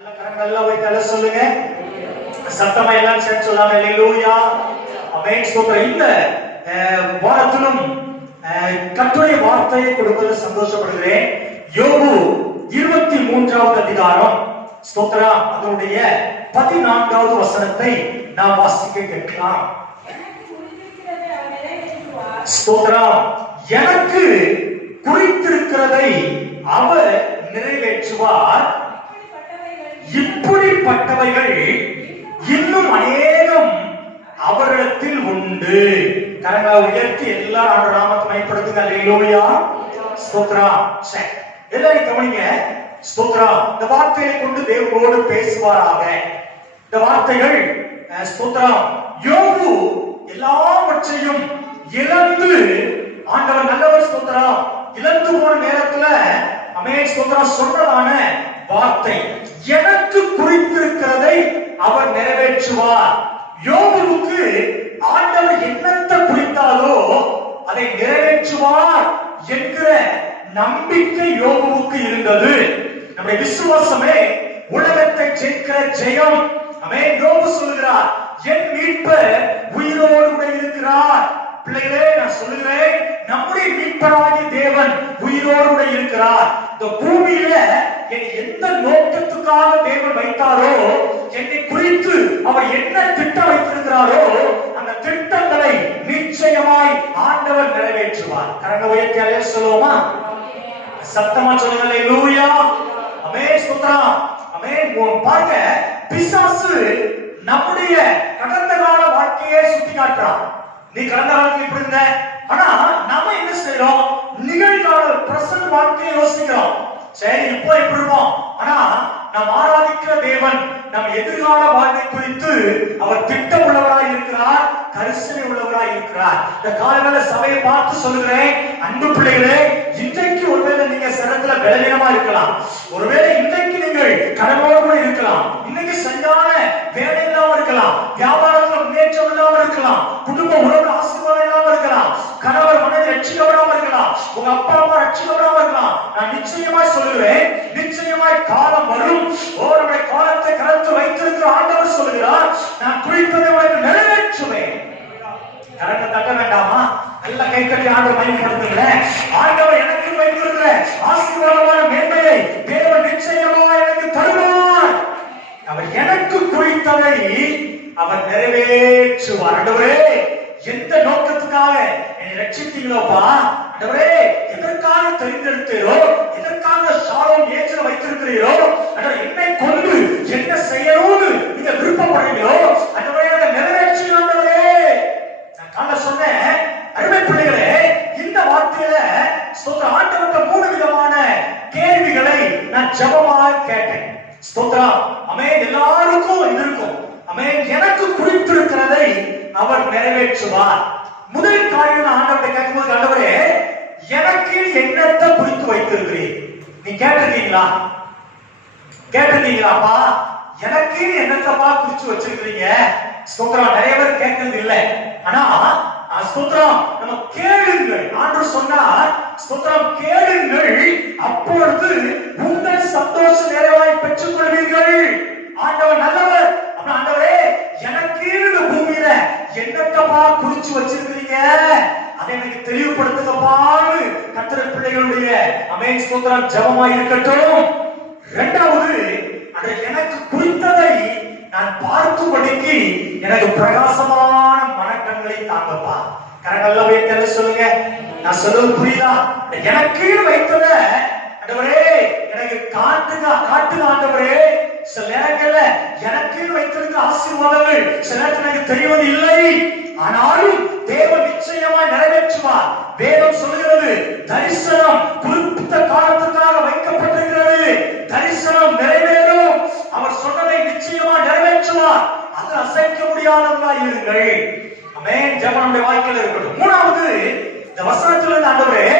நல்ல கரங்களெல்லாம் வைத்து சொல்லுங்க. சத்தமா எல்லாம் சேர்த்து சொல்லாம அல்லேலூயா ஆமென் ஸ்தோத்திரம். இந்த வாரத்திலும் கர்த்தருடைய வார்த்தையை கொடுப்பது சந்தோஷப்படுகிறேன். யோபு 23வது அதிகாரம் ஸ்தோத்திரம் அதனுடைய 14வது வசனத்தை நாம் வாசிக்க கேட்கலாம். ஸ்தோத்திரம். எனக்கு குறித்திருக்கிறதை அவர் நிறைவேற்றுவார். இப்படிப்பட்டவைகள் இன்னும் அநேகம் அவரிடத்தில் உண்டு. கரங்களை உயர்த்தி எல்லாரும் ஆண்டவர் நாமத்தை மகிமைப்படுத்துங்க. அல்லேலூயா ஸ்தோத்திரம். சரி, எல்லாரும் கவனிங்க. ஸ்தோத்திரம். இந்த வார்த்தையை கொண்டு தேவனோடு பேசுவாராக. இந்த வார்த்தைகள் ஸ்தோத்திரம். யோபு எல்லாவற்றையும் இழந்து, ஆண்டவர் நல்லவர் ஸ்தோத்திரம், இழந்து போன நேரத்துல ஆமென் ஸ்தோத்திரம் சொன்னதான வார்த்தை, எனக்கு குறித்திருக்கிறதை அவர் நிறைவேற்றுவார். யோபுவுக்கு ஆண்டவர் என்னத்தை குறித்தாலோ அதை நிறைவேற்றுவார் என்கிற நம்பிக்கை யோபுவுக்கு இருந்தது. நம்முடைய விசுவாசமே உலகத்தை ஜெயிக்கிற ஜெயம். ஆமென். யோபு சொல்கிறார், என் மீட்பர் உயிரோடு இருக்கிறார். பிள்ளைகளே, நான் சொல்லுகிறேன், நம்முடைய மீட்பராகிய தேவன் உயிரோடு இருக்கிறார். இந்த பூமியில எந்த நோக்கத்துக்காக தேவன் வைத்தாரோ, என்னை குறித்து அவர் என்ன திட்டம் வைத்திருக்கிறாரோ, அந்த திட்டங்களை நிச்சயமாய் ஆண்டவர் நிறைவேற்றுவார். கரங்க உயர்த்தி அல்லேலூயா சொல்லுவோமா? சத்தமா சொல்லுங்க. அல்லேலூயா ஆமென் ஸ்தோத்திரம். ஆமென். பாருங்க, பிசாசு நம்முடைய கடந்த கால வாழ்க்கையை சுட்டி காட்டுறான். நீ கடந்த காலத்துல இப்படி இருந்த, ஆனா நாம என்ன செய்யறோம்? நிகழ்கால பிரசன்ட் வாழ்க்கையை யோசிக்கிறோம். சரி, இப்போ எப்படி இருப்போம்? ஆனா நாம் ஆராதிக்கிற தேவன் நம் எதிர்கால வாழ்வை குறித்து அவர் திட்டம் உள்ளவராய் இருக்கிறார், கரிசனை உள்ளவராய் இருக்கிறார். இந்த காலவேளை சபையை பார்த்து சொல்லுகிறேன், அன்பு பிள்ளைகளே, இன்றைக்கு ஒருவேளை நீங்க சிரத்துல பலவீனமா இருக்கலாம், ஒருவேளை இன்றைக்கு நீங்கள் கடனோடு கூட இருக்கலாம், இன்னைக்கு சரியான வேலை இல்லாம இருக்கலாம், வியாபாரத்துல முன்னேற்றம் இல்லாம இருக்கலாம், குடும்ப உறவு ஆசீர்வாதம் இல்லாம இருக்கலாம், கணவர் மனைவி ரட்சிக்கப்படாம இருக்கலாம், உங்க அப்பா அம்மா ரட்சிக்கப்படாம இருக்கலாம். நான் நிச்சயமாய் சொல்லுவேன், நிச்சயமாய் காலம் வரும். நம்முடைய காலத்தை கருத்து வைத்திருக்கிற ஆண்டவர் சொல்லுகிறார், நான் குறித்ததை உனக்கு நிறைவேற்றுவேன். கரங்க தட்ட வேண்டாமா? நல்ல கை தட்டி ஆண்டவர் மகிமைப்படுத்துங்க. ஆண்டவர் எனக்கு வைத்திருக்கிற ஆசீர்வாதமான மேன்மையை தேவன் நிச்சயமாய் எனக்கு தருவார். அவர் எனக்கு குறித்ததை அவர் நிறைவேற்றுவார். ஆண்டவரே, எந்த நோக்கத்துக்காக என்னை ரட்சித்தீங்களோப்பா, ஆண்டவரே, எதற்காக தெரிந்தெடுத்தீரோ, எதற்காக ஷாலோம் ஏஜ்ல வைத்திருக்கிறீரோ, ஆண்டவரே, என்னை கொண்டு என்ன செய்யணும்னு நீங்க விருப்பப்படுறீங்களோ, ஆண்டவரே, அதை நிறைவேற்றி. ஆண்டவரே, நான் காலைல சொன்னேன், அருமை பிள்ளைகளே, இந்த வார்த்தையில ஸ்தோத்திரம் ஆண்டவர்கிட்ட 3 விதமான கேள்விகளை நான் ஜெபமாக கேட்டேன். ஸ்தோத்திரம். ஆமென். எல்லாருக்கும் இது இருக்கும். ஆமென். எனக்கு குறித்திருக்கிறதை அவர் நிறைவேற்றுவார். முதல் காரியம் ஆண்டவரை கேட்கும்போது, ஆண்டவரே, எனக்கு என்னத்தை குறித்து வைத்திருக்கிறீர்? நீ கேட்டிருக்கீங்களா? கேட்டிருக்கீங்களாப்பா? எனக்கு என்னத்தப்பா குறிச்சு வச்சிருக்கிறீங்க? ஸ்தோத்திரம். நிறைய பேர் கேட்கறது இல்லை. ஆனா ஸ்தோத்திரம், நம்ம கேளுங்கள். ஆண்டவர் சொன்னார், ஸ்தோத்திரம், கேளுங்கள், அப்பொழுது உங்கள் சந்தோஷம் நிறைவாய் பெற்றுக் கொள்வீர்கள். ஆண்டவர் நல்லவர். ஆண்டவரே, எனக்கு இந்த பூமியில என்னத்தப்பா குறிச்சு வச்சிருக்கீங்க, அதை எனக்கு தெளிவுபடுத்துங்கப்பான்னு கர்த்தர் பிள்ளைகளுடைய ஆமென் ஸ்தோத்திரம் ஜெபமாய் இருக்கட்டும். இரண்டாவது, அதை எனக்கு குறித்ததை நான் பார்க்கும்படிக்கு எனக்கு பிரகாசமான மனக்கண்களை தாங்கப்பா. கரங்களெல்லாம் வைத்து சொல்லுங்க. நான் சொல்றது புரியுதா? எனக்கு வைத்தத ஆண்டவரே எனக்கு காட்டுங்க ஆண்டவரே. சில நேரங்கள்ல எனக்கு வைத்திருக்க ஆசீர்வாதங்கள் சில நேரத்தில் எனக்கு தெரிவது இல்லை, ஆனாலும் தேவன் நிச்சயமா நிறைவேற்றுவார். வேதம் சொல்லுகிறது, தரிசனம் குறிப்பிட்ட காலத்துக்காக வைக்கப்பட்டிருக்கிறது, தரிசனம் நிறைவேறும், அவர் சொன்னதை நிச்சயமா நிறைவேற்றுவார். அது அசைக்க முடியாதவர்களாய் இருங்கள். ஆமென். ஜெபம் நம்முடைய வாழ்க்கையில இருக்கட்டும். மூணாவது, இந்த வசனத்திலிருந்து ஆண்டவரே,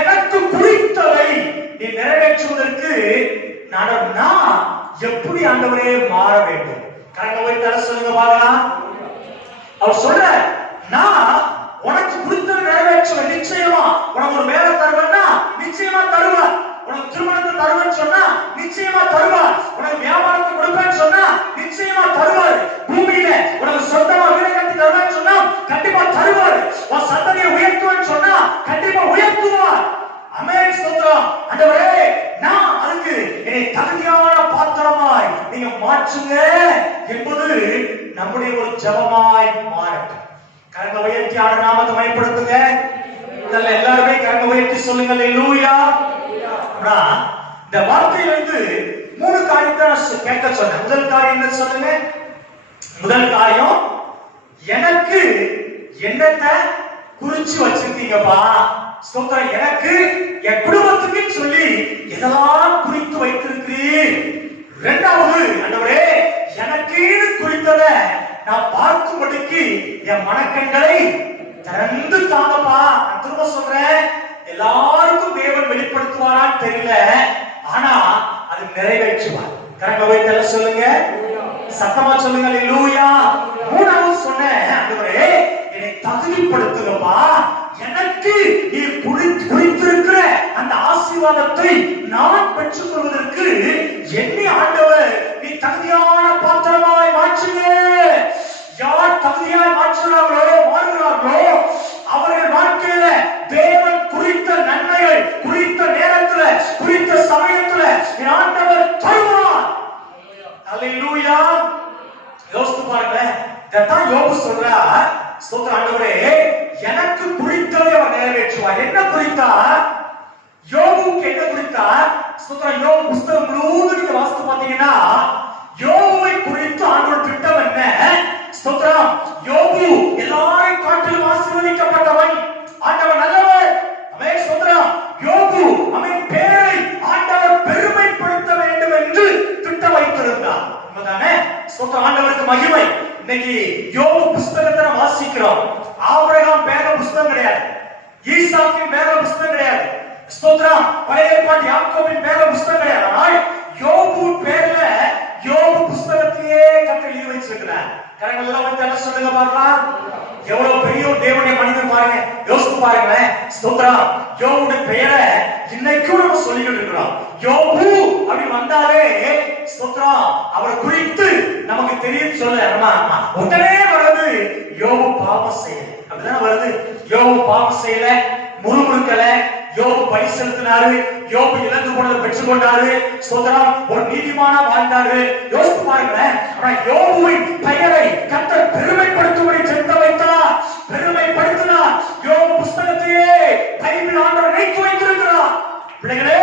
எனக்கு குறித்ததை நீ நிறைவேற்றுவதற்கு நான் எப்படி ஆண்டவரே மாற வேண்டும்? கரெக்டா போய் தர சொல்லுங்க பாருங்க. அவர் சொல்ற, நான் உனக்கு குறித்ததை நிறைவேற்றுவேன், நிச்சயமா உனக்கு ஒரு வேலை தருவேன்னா நிச்சயமா தருவேன், உனக்கு திருமணத்தை தருவேன்னு சொன்னா நிச்சயமா தருவார். உனக்கு வியாபாரத்தை கொடுப்பேன்னு சொன்னா நிச்சயமா தருவார். பூமியில உனக்கு சொந்தமா வீடு கட்டி தருவேன்னு சொன்னா கண்டிப்பா தருவார். உன் சந்ததியை உயர்த்துவேன்னு சொன்னா கண்டிப்பா உயர்த்துவார். ஆமென். ஸ்தோத்திரம். ஆண்டவரே, நான் அதுக்கு என்னை தகுதியான பாத்திரமாய் நீங்க மாற்றுங்க என்பது நம்முடைய ஒரு ஜெபமாய் மாறட்டும். கரங்களை உயர்த்தி ஆண்டவர் நாமத்தை மகிமைப்படுத்துங்க. எல்லாருமே கரங்களை உயர்த்தி சொல்லுங்க அல்லேலூயா. இந்த வார்த்தையிலிருந்து 3 காரியத்தை கேட்க சொன்னேன். முதல் காரியம் என்ன சொல்லுங்க? முதல் காரியம், எனக்கு என்னத்தை குறிச்சு வச்சிருக்கீங்கப்பா? ஸ்தோத்திரம். எனக்கு என் குடும்பத்துக்கு சொல்லி எதெல்லாம் குறித்து வைத்திருக்கிறீர்? இரண்டாவது, ஆண்டவரே, எனக்கு குறித்தத நான் பார்க்கும்படிக்கு என் மனக்கண்களை திறந்து தாங்கப்பா. நான் திரும்ப சொல்றேன், எல்லாருக்கும் தேவன் வெளிப்படுத்துவாரான்னு தெரியல, ஆனா அது நிறைவேற்றுவார். கரங்களை உயர்த்தி சொல்லுங்க, சத்தமா சொல்லுங்க அல்லேலூயா. மூணாவது சொன்னேன், ஆண்டவரே என்னை தகுதிப்படுத்துங்கப்பா. எனக்கு நீ குறித்திருக்கிற அந்த ஆசீர்வாதத்தை நான் பெற்றுக் கொள்வதற்கு என்னை ஆண்டவர் நீ தகுதியான பாத்திரமாய் மாற்றுங்க. யார் தகுதியாய் மாற்றுகிறார்களோ மாறுகிறார்களோ அவர்கள் வாழ்க்கையில தேவன் குறித்த நன்மைகள் குறித்த நேரத்துல குறித்த சமயத்துல ஆண்டவர் தருவார். அல்லேலூயா. யோசித்து பாருங்களேன், இதைத்தான் யோபு சொல்றார். ஸ்தோத்திரம். ஆண்டவரே, எனக்கு குறித்ததை அவர் நிறைவேற்றுவார். என்ன குறித்தார்? யோபுக்கு என்ன குறித்தார்? ஸ்தோத்திரம். யோபு புத்தகம் முழுவதும் நீங்க வாசித்து பார்த்தீங்கன்னா யோபுவை குறித்து ஆண்டவர் திட்டம் என்ன? ஸ்தோத்திரம். யோபு எல்லாரையும் காட்டிலும் ஆசீர்வதிக்கப்பட்டவன். ஆண்டவர் நல்லவர். ஆமென். ஸ்தோத்திரம். யோபு அவன் பேரை ஆண்டவர் பெருமைப்படுத்த வேண்டும் என்று திட்டம் வைத்திருந்தார். உண்மைதானே? ஸ்தோத்திரம். ஆண்டவருக்கு மகிமை. இன்னைக்கு யோபு புத்தகத்தை வாசிக்கிறோம். ஆபிரகாம் பேர புத்தகம் கிடையாது, ஈசாக்கின் பேர புத்தகம் கிடையாது, ஸ்தோத்திரம். பழைய ஏற்பாட்டு யாக்கோபின் பேர புத்தகம் கிடையாது. ஆனால் யோபு பேர்ல யோபு புத்தகத்தையே கர்த்தர் எழுதி வச்சிருக்கிறார். கரங்கள் எல்லாம் வந்து என்ன சொல்லுங்க பார்க்கலாம். எவ்வளவு பெரிய தேவனுடைய மனிதன் பாருங்க, யோசித்து பாருங்களேன். ஸ்தோத்திரம். யோபுடைய பெயரை இன்னைக்கும் நம்ம சொல்லிக்கிட்டு இருக்கிறோம். யோபு அப்படி வந்தாலே ஸ்தோத்திரம் அவரை குறித்து நமக்கு தெரியும் சொல்ல உடனே வருது யோபு பாவம் செய்யல. அப்படிதானே வருது. யோபு பாவம் செய்யல, முறுமுறுக்கல, யோபு பலி செலுத்தினாரு, யோபு இழந்து போனதை பெற்றுக் கொண்டாரு. ஸ்தோத்திரம். ஒரு நீதிமானா வாழ்ந்தாரு. யோசித்து பாருங்களேன். ஆனா யோபுவின் பெயரை கர்த்தர் பெருமைப்படுத்தும்படி செலுத்த வைத்தார், பெருமைப்படுத்தினார். யோபு புத்தகத்தையே பைபிள் ஆண்டவர் வைத்து வைத்திருக்கிறார். பிள்ளைகளே,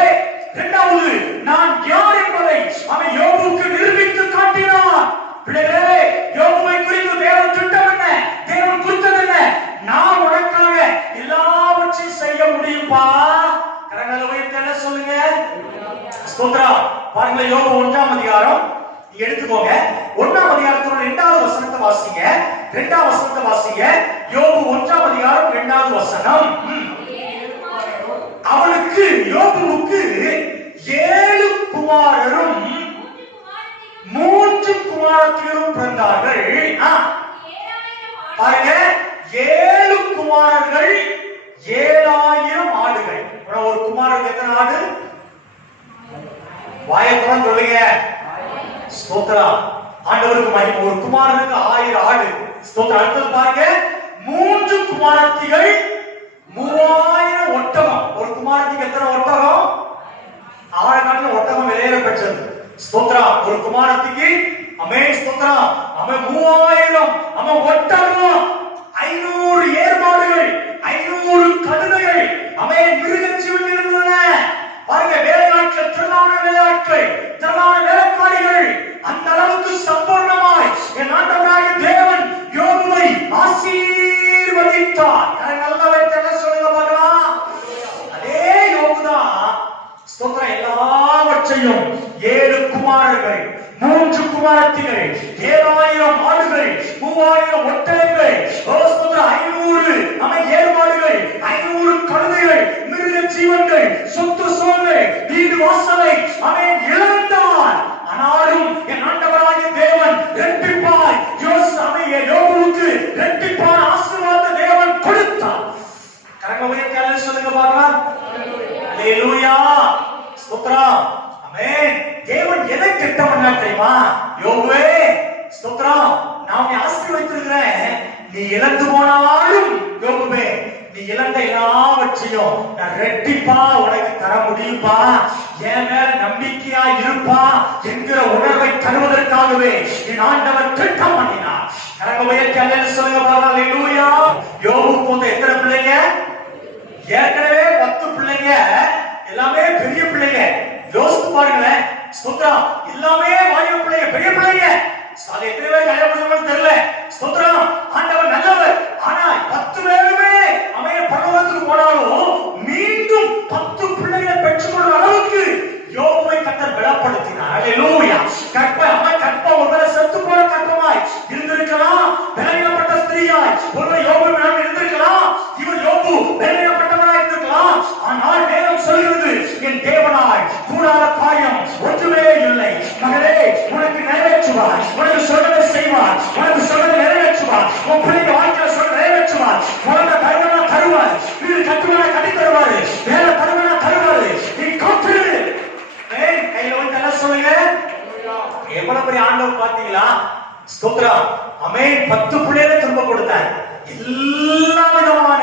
இரண்டாவது, நான் யார் என்பதை அவன் யோபுக்கு நிரூபித்து காட்டினார். பிள்ளைகளே, யோபுவை குறித்து தேவன் திட்டம் என்ன, தேவன் குறித்தது என்ன? நான் உனக்காக எல்லாவற்றையும் செய்ய முடியும்பா. கரங்களை உயர்த்தி என்ன சொல்லுங்க? ஸ்தோத்திரம். பாருங்க, யோபு 1ஆம் அதிகாரம் நீங்க எடுத்துக்கோங்க. 1ஆம் அதிகாரத்தோட 2வது வசனத்தை வாசிங்க. 2ஆம் வசனத்தை வாசிங்க. யோபு 1ஆம் அதிகாரம் 2வது வசனம். அவனுக்கு யோபுவுக்கு 7 குமாரரும் 3 குமாரத்திகளும் பிறந்தார்கள். பாருங்க, 7 குமாரர்கள் 7000 ஆடுகள். ஒரு குமாரனுக்கு எத்தனை ஆடு? வாயத்தான் சொல்லுங்க. ஸ்தோத்திரம். ஆண்டவருக்கு மகிமை. ஒரு குமாரனுக்கு 1000 ஆடு. ஸ்தோத்திரம். அடுத்தது பாருங்க, 3 குமாரத்திகள் 3000 ஒட்டகம். ஒரு குமாரத்துக்கு எத்தனை ஒட்டகம்? ஆழக்காட்டில் ஒட்டகம் விலையில பெற்றது. ஸ்தோத்திரம். ஒரு குமாரத்துக்கு ஆமென். ஸ்தோத்திரம். அவன் 3000 அவன் ஒட்டகம், 500 ஏர்மாடுகள், 500 கழுதைகள், அவன் மிருகஜீவன் இருந்தன. பாருங்க, வேலையாட்கள், திரளான வேலையாட்கள், திரளான வேலைக்காரிகள். அந்த அளவுக்கு சம்பூர்ணமாய் என் ஆண்டவராகிய தேவன் யோபுவை ஆசீர்வதித்தார். நல்லவை என்ன சொல்லுங்க பார்க்கலாம். அதே யோபுதான் ஸ்தோத்திரம். எல்லாவற்றையும் 7 குமாரர்கள், 3 குமாரத்திகள், 7000 ஆடுகள், 3000 ஒட்டகங்கள், 500 ஏர்மாடுகள், 500 கழுதைகள், மிருக ஜீவன்கள், சொத்து சோழங்கள், வீடு வாசலை அவன் இழந்தான். ஆனாலும் என் ஆண்டவராகிய தேவன் இரட்டிப்பாய் யோபுவுக்கு இரட்டிப்பான ஆசீர்வாதத்தை தேவன் கொடுத்தார். கரங்களை உயர்த்தி சொல்லுங்க பார்க்கலாம். அல்லேலூயா. திட்டம் என்ன தெரியுமா? யோபுவே ஸ்தோத்திரம், நான் உன்னை ஆசீர்வதித்திருக்கிறேன். நீ இழந்து போனாலும் யோபுவே, நீ இழந்த எல்லாவற்றையும் நான் ரெட்டிப்பா உனக்கு தர முடியும்பா, என் மேல நம்பிக்கையா இருப்பா என்கிற உணர்வை தருவதற்காகவே என் ஆண்டவர் திட்டம் பண்ணினார். கரங்க உயர்த்தி அல்லேலூயா சொல்லுங்க பாருங்க. அல்லேலூயா. யோபுக்கு வந்து எத்தனை பிள்ளைங்க? ஏற்கனவே 10 பிள்ளைங்க, எல்லாமே பெரிய பிள்ளைங்க. யோசித்து பாருங்களேன். ஸ்தோத்திரம், எல்லாமே வாலிப பிள்ளைங்க, பெரிய பிள்ளைங்க. சாலை எத்தனை பேர் கல்யாணம் தெரியல. ஸ்தோத்திரம், ஆண்டவர் நல்லவர். ஆனா 10 பேருமே அமைய பரலோகத்துக்கு போனாலும் மீண்டும் 10 பிள்ளைகளை பெற்றுக்கொள்ற அளவுக்கு யோபுவை கர்த்தர் பலப்படுத்தினார். அல்லேலூயா. கற்ப ஒருவேளை செத்து போன கற்பமாய் இருந்திருக்கலாம், பலவீனப்பட்ட ஸ்திரீயாய் ஒருவேளை யோபு மேல் இருந்திருக்கலாம், இவர் யோபு பலவீனப்பட்டவராய் இருந்திருக்கலாம். ஆனால் வேதம் சொல்கிறது, என் தேவனாய் கூடாத காரியம் ஒன்றுமே இல்லை. மகளே, உனக்கு நிறைவேற்றுவார், உனக்கு சொல்றதை செய்வார், உனக்கு சொல்றதை நிறைவேற்றுவார், உன் பிள்ளைங்க வாழ்க்கையில சொல்ற நிறைவேற்றுவார். குழந்தை தருவனா தருவார், வீடு கட்டுவனா கட்டி தருவாரு, வேலை தருவனா தருவாரு. நீ காத்து கையில வந்து என்ன சொல்லுங்க. எவ்வளவு பெரிய ஆண்டவர் பாத்தீங்களா? ஸ்தோத்திரம். ஆமென். 10 பிள்ளைகளை திரும்ப கொடுத்தார். எல்லா விதமான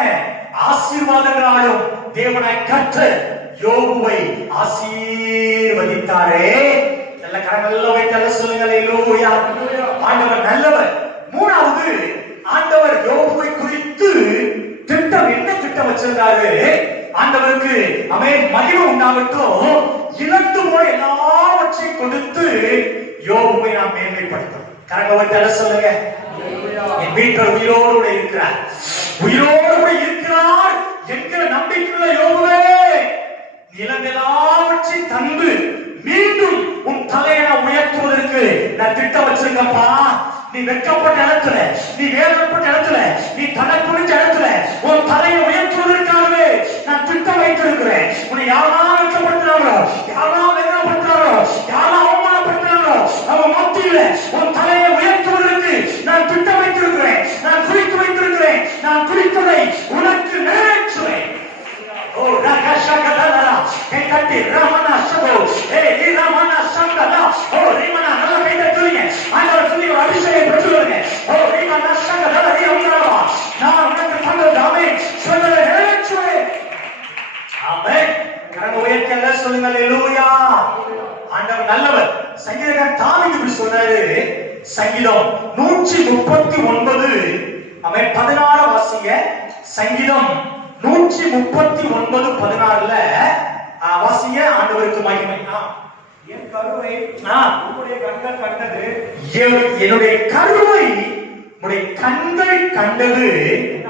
ஆசீர்வாதங்களாலும் தேவனாய் கர்த்தர் யோபுவை ஆசீர்வதித்தாரே. நல்ல கரங்கள் வைத்து சொல்லுங்க. அல்லேலூயா. ஆண்டவர் நல்லவர். மூணாவது, ஆண்டவர் யோபுவை குறித்து திட்டம், என்ன திட்டம் வச்சிருந்தாரு? ஆண்டவருக்கு ஆமென் மகிமை உண்டாகட்டும், இழந்து போய் எல்லாவற்றையும் கொடுத்து யோபுவை நாம் மேன்மைப்படுத்தணும். கரங்களை வைத்து சொல்லுங்க. என் வீட்டில் உயிரோடு இருக்கிறார், உயிரோடு இருக்கிறார் என்கிற நம்பிக்கையுள்ள யோபுவே, இழந்தெல்லாவற்றையும் தந்து மீண்டும் உன் தலையை நான் உயர்த்துவதற்கு நான் திட்டம் வச்சிருக்கப்பா. நீ வெட்கப்பட்ட இடத்துல, நீ வேதனைப்பட்ட இடத்துல, நீ தலை குனிஞ்ச இடத்துல உன் தலையை உயர்த்துவதற்காகவே நான் திட்டம் வைத்திருக்கிறேன். உன்னை யாரெல்லாம் வெட்கப்படுத்துறாங்களோ, யாரெல்லாம் வேதனைப்படுத்துறாங்களோ, யாரெல்லாம் அவமானப்படுத்துறாங்களோ அவங்க மத்தியில உன் தலையை உயர்த்துவதற்கு நான் திட்டம் வைத்திருக்கிறேன், நான் குறித்து வைத்திருக்கிறேன். நான் குறித்ததை உனக்கு நிறைவேற்றுவேன். ஓ ரகஷகதலா கேக்கட்டி ரமணா சபோ ஏ நீ ரமணா சங்கலா ஓ ரீமனா நல்ல கையை தூங்க. ஆண்டவர் சொல்லி ஒரு அபிஷேகம் பெற்றுக்கொள்ளுங்க. ஓ ரீமனா சங்கலா நீ உங்களாவா நான் உனக்கு தந்த ஆமென் சொல்றதை நிறைவேற்றுவேன். ஆமென். கரங்களை உயர்த்தி எல்லாம் சொல்லுங்க. அல்லேலூயா. ஆண்டவர் நல்லவர். சங்கீதக்காரன் தாவீது இப்படி சொல்றாரு. சங்கீதம் 139 ஆமென் 16 வாசிங்க. சங்கீதம் 139:16 வாசிங்க. ஆண்டவருக்கு மகிமை. என் கருவை உம்முடைய கண்கள் கண்டது, என்னுடைய கருவை உம்முடைய கண்கள் கண்டது.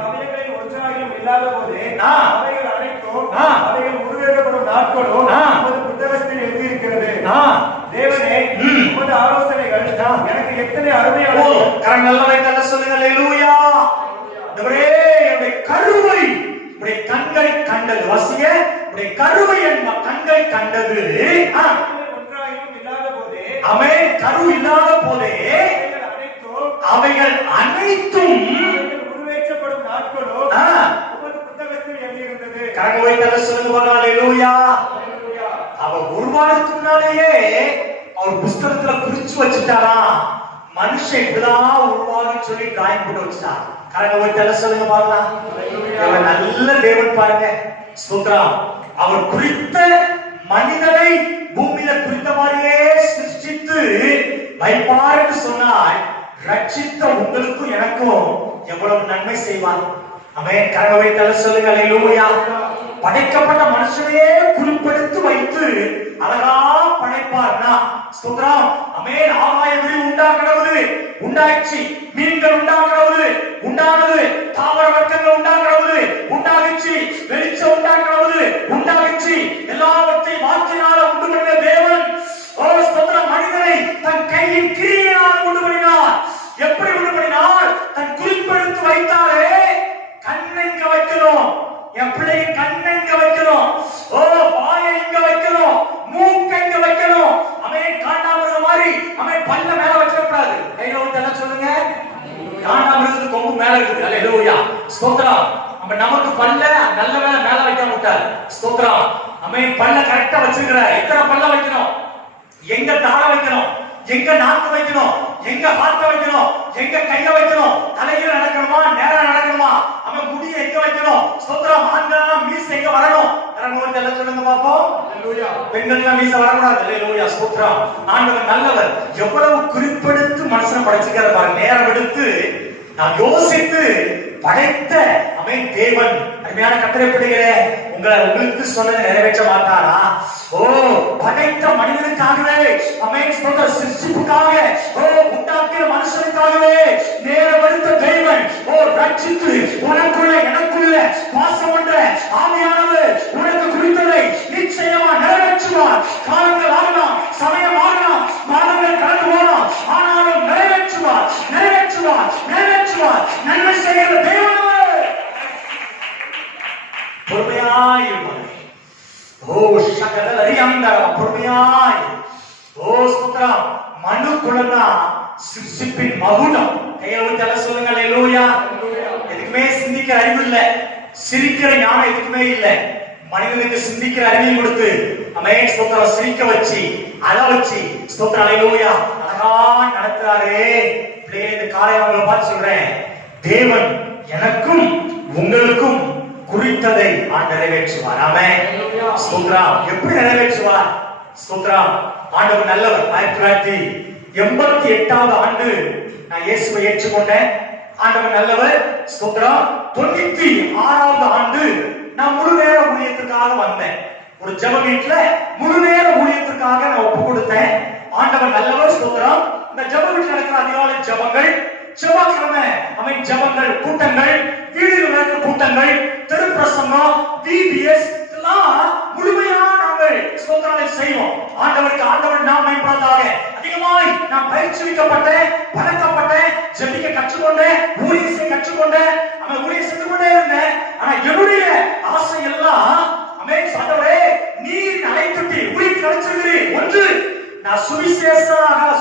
அவைகளில் ஒன்றாகியும் இல்லாத போது அவைகள் அனைத்தும் அவைகள் உருவேற்றப்படும் நாட்களோ உமது புத்தகத்தில் எழுதியிருக்கிறது. தேவனே, உமது ஆலோசனைகள் எனக்கு எத்தனை அருமையானது. கரங்களை வைத்து சொல்லுங்க. அல்லேலூயா. தேவரே, என்னுடைய கருவை உடைய கண்கள் கண்டது. வாசிங்க. உடைய கருவை என் கண்கள் கண்டது. ஒன்றாகியும் இல்லாத போதே, ஆமென். கரு இல்லாத போதே அவைகள் அனைத்தும் உருவேற்றப்படும் நாட்களோ உமது புத்தகத்தில் எழுதியிருந்தது. கரங்களை வைத்து சொல்லுங்க. அல்லேலூயா. அவர் உருவானதுக்கு முன்னாலேயே அவர் புத்தகத்துல குறிச்சு வச்சுட்டாரா, மனுஷன் இப்படிதான் உருவாகுன்னு சொல்லி டிராயிங் போட்டு வச்சுட்டார். கரங்களை வைத்து சொல்லுங்க பாருங்க. நல்ல தேவன் பாருங்க. ஸ்தோத்திரம். அவர் குறித்த மனிதனை பூமியில குறித்த மாதிரியே சிருஷ்டித்து வைப்பார் என்று சொன்னால், ரட்சித்த உங்களுக்கும் எனக்கும் எவ்வளவு நன்மை செய்வார். ஆமென். கரங்களை வைத்து சொல்லுங்க. அல்லேலூயா. படைக்கப்பட்ட மனுஷனையே குறிப்பெடுத்து வைத்து அழகா படைப்பார்னா, ஸ்தோத்திரம். ஆமென். ஆகாய விரி உண்டாகிறது, உண்டாயிச்சு. மீன்கள் உண்டாகிறது, உண்டானது. தாவர வர்க்கங்கள் உண்டாகிறது, உண்டாகிச்சு. வெளிச்சம் உண்டாகிறது, உண்டாகிச்சு. எல்லாவற்றையும் வார்த்தையினால உண்டு பண்ணின தேவன், ஓ ஸ்தோத்திரம், மனிதனை தன் கையின் கிரியையினால் உண்டு பண்ணினார். எப்படி உண்டு பண்ணினார்? தன் குறிப்பெடுத்து வைத்தாரே. கண்ணை இங்க வைக்கணும், என் பிள்ளைக்கு கண்ணை இங்க வைக்கணும். ஓ வாயை இங்க வைக்கணும், மூக்கை இங்க வைக்கணும். அவன் காண்டாமிருக மாதிரி அவன் பல்ல மேல வச்சிடக்கூடாது. கையில வந்து என்ன சொல்லுங்க. காண்டாமிருகத்துக்கு கொம்பு மேல இருக்குது. அல்லேலூயா. ஸ்தோத்திரம். நமக்கு பல்ல நல்ல மேல வைக்க மாட்டார். ஸ்தோத்திரம். அவன் பல்ல கரெக்டா வச்சிருக்கிறார். எத்தனை பல்ல வைக்கணும், எங்க தாழ வைக்கணும், எங்க நாக்கு வைக்கணும், எங்க ஹார்ட் வைக்கணும், எங்க கைய வைக்கணும், தலையில நடக்கணுமா நேரா நடக்கணுமா, அவன் முடிய எங்க வைக்கணும், ஸ்தோத்திரம். ஆண்கள் மீச எங்க வரணும், கரங்களோட எல்லாம் சொல்லுங்க பாப்போம். ஹalleluya. பெண்கள் மீச வரக்கூடாது. ஹalleluya ஸ்தோத்திரம். ஆண்டவர் நல்லவர். எவ்வளவு குறிப்பெடுத்து மனுஷனை படைச்சிருக்காரு பாருங்க. நேரம் எடுத்து நான் யோசித்து படைத்த அவன் தேவன். அருமையான கர்த்தரை பிள்ளைகளே, உங்களுக்கு சொன்னதை நிறைவேற்ற மாட்டாரா? ஓ, படைத்த மனிதனுக்காகவே அவன் சொந்த சிருஷ்டிப்புக்காக, ஓ உண்டாக்கிய மனுஷனுக்காகவே நேரம் எடுத்த தேவன், ஓ ரட்சித்து உனக்குள்ள எனக்குள்ள பாசம் என்ற ஆவியானவர் உனக்கு குறித்ததை நிச்சயமா நிறைவேற்றுவார். காலங்கள் ஆகலாம், சமயம் ஆகலாம், மாதங்கள் கடந்து போகலாம், ஆனாலும் நிறைவேற்றுவார், நிறைவேற்றுவார், நிறைவேற்றுவார். நன்மை செய்கிற தேவன் பொறுமையாய் இருப்பார். ஓ சகல அறியாம பொறுமையாய். ஓ ஸ்தோத்திரம். மனு குலனா சிற்சிப்பின் மகுடம். கையை ஊத்தி சொல்லுங்க. ஹalleluya. எதுக்குமே சிந்திக்கிற அறிவு இல்ல, சிரிக்கிற ஞானம் எதுக்குமே இல்ல. மனிதனுக்கு சிந்திக்கிற அறிவை கொடுத்து அவன் ஸ்தோத்திரம் சிரிக்க வச்சு அழ வச்சு ஸ்தோத்திரம் ஹalleluya அழகா நடத்துறாரே. பிள்ளைகளே, இந்த காலையில உங்களை பார்த்து சொல்றேன், தேவன் எனக்கும் உங்களுக்கும் குறித்ததை நிறைவேற்றுவார். ஆமென். ஸ்தோத்திரம். எப்படி நிறைவேற்றுவார்? ஸ்தோத்திரம். ஆண்டவர் நல்லவர். 1988வது ஆண்டு நான் இயேசுவை ஏற்றுக்கொண்டேன். ஆண்டவர் நல்லவர். ஸ்தோத்திரம். 96வது ஆண்டு நான் முழு நேர ஊழியத்துக்காக வந்தேன். ஒரு ஜெப வீட்ல முழு நேர ஊழியத்துக்காக நான் ஒப்பு கொடுத்தேன். ஆண்டவர் நல்லவர். ஸ்தோத்திரம். இந்த ஜெப வீட்ல நடக்கிற அதிகாலை ஜெபங்கள், செவ்வாய்க்கிழமை அவன் ஜெபங்கள் கூட்டங்கள், வீடுகள் நடக்கிற கூட்டங்கள், தெரு பிரசங்கம், விபிஎஸ் எல்லாம் முழுமையா நாங்கள் ஸ்தோத்திரங்களை செய்வோம். ஆண்டவருக்கு ஆண்டவர் நாம் மேம்படுவதாக. அதிகமாய் நான் பயிற்சிக்கப்பட்டேன், பழக்கப்பட்டேன், ஜெபிக்க கற்றுக்கொண்டேன், ஊழியம் செய்ய கற்றுக்கொண்டேன், அவன் ஊழியம் செய்து கொண்டே இருந்தேன். ஆனா என்னுடைய ஆசை எல்லாம் அமேன் ஆண்டவரே, நீர் அழைத்துட்டி ஊழியத்துக்கு அழைச்சிருக்கிறீர். ஒன்று, நான்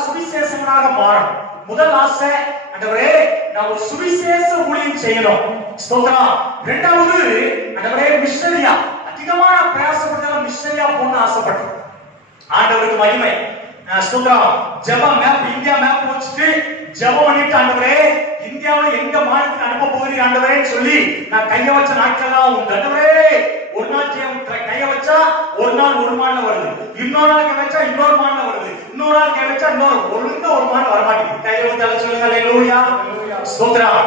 சுவிசேஷகனாக மாறணும். முதல் ஆசை ஆண்டவரே, நான் ஒரு சுவிசேஷ ஊழியம் செய்யணும். ஸ்தோத்திரம். இரண்டாவது ஆண்டவரே, மிஷனரியா அதிகமான பிரயாசப்பட்டத மிஷனரியா போன்னு ஆசைப்பட்டேன். ஆண்டவருக்கு மகிமை. ஸ்தோத்திரம். ஜெபம் மேப், இந்தியா மேப் வச்சுட்டு ஜெபம் பண்ணிட்டு ஆண்டவரே, இந்தியாவுல எங்க மாநிலத்துக்கு அனுப்ப போகிறீர் ஆண்டவரேன்னு சொல்லி நான் கைய வச்ச நாட்கள்லாம் உண்டு. ஆண்டவரே, ஒரு நாள் கைய வச்சா ஒரு நாள் ஒரு மாநிலம் வருது, இன்னொரு நாள் கை வச்சா இன்னொரு மாநிலம் வருது, இன்னொரு நாள் கை வச்சா இன்னொரு ஒழுங்கா ஒரு மாநிலம் வர மாட்டேங்குது. கையை வச்சு சொல்லுங்க. ஹalleluya. ஸ்தோத்திரம்.